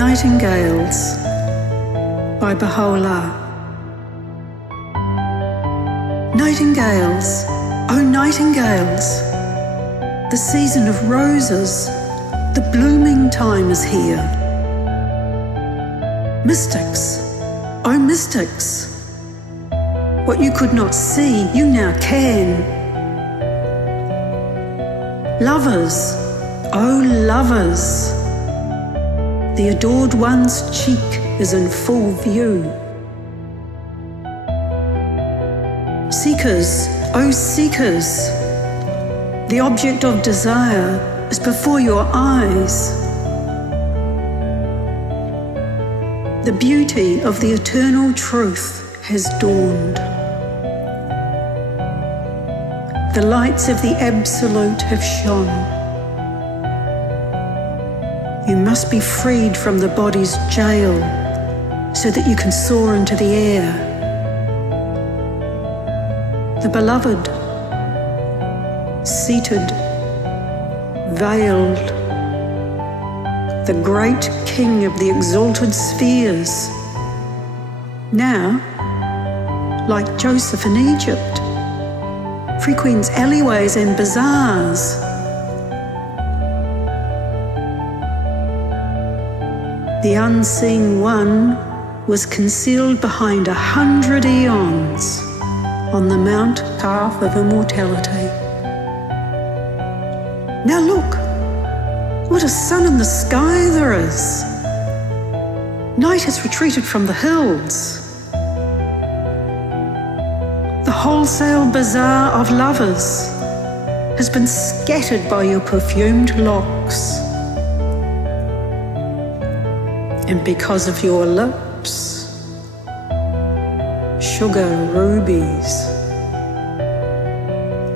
Nightingales by Baha'u'llah. Nightingales, oh nightingales, the season of roses, the blooming time is here. Mystics, oh mystics, what you could not see, you now can. Lovers, oh lovers, the adored one's cheek is in full view. Seekers, oh seekers, the object of desire is before your eyes. The beauty of the eternal truth has dawned. The lights of the Absolute have shone. You must be freed from the body's jail so that you can soar into the air. The beloved, seated, veiled, the great king of the exalted spheres, now, like Joseph in Egypt, frequents alleyways and bazaars. The unseen one was concealed behind 100 eons on the Mount path of immortality. Now look, what a sun in the sky there is. Night has retreated from the hills. The wholesale bazaar of lovers has been scattered by your perfumed locks. And because of your lips, sugar rubies,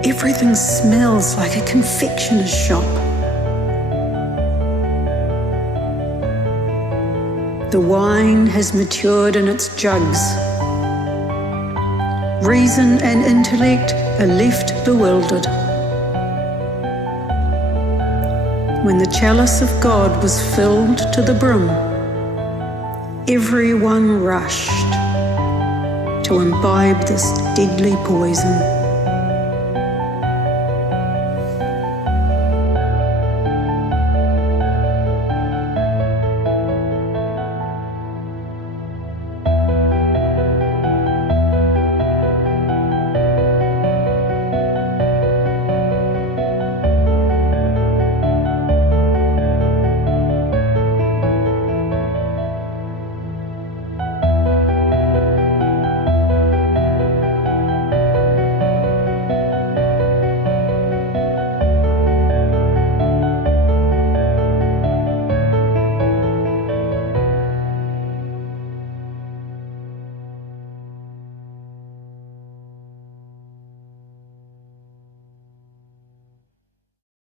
everything smells like a confectioner's shop. The wine has matured in its jugs. Reason and intellect are left bewildered. When the chalice of God was filled to the brim, everyone rushed to imbibe this deadly poison.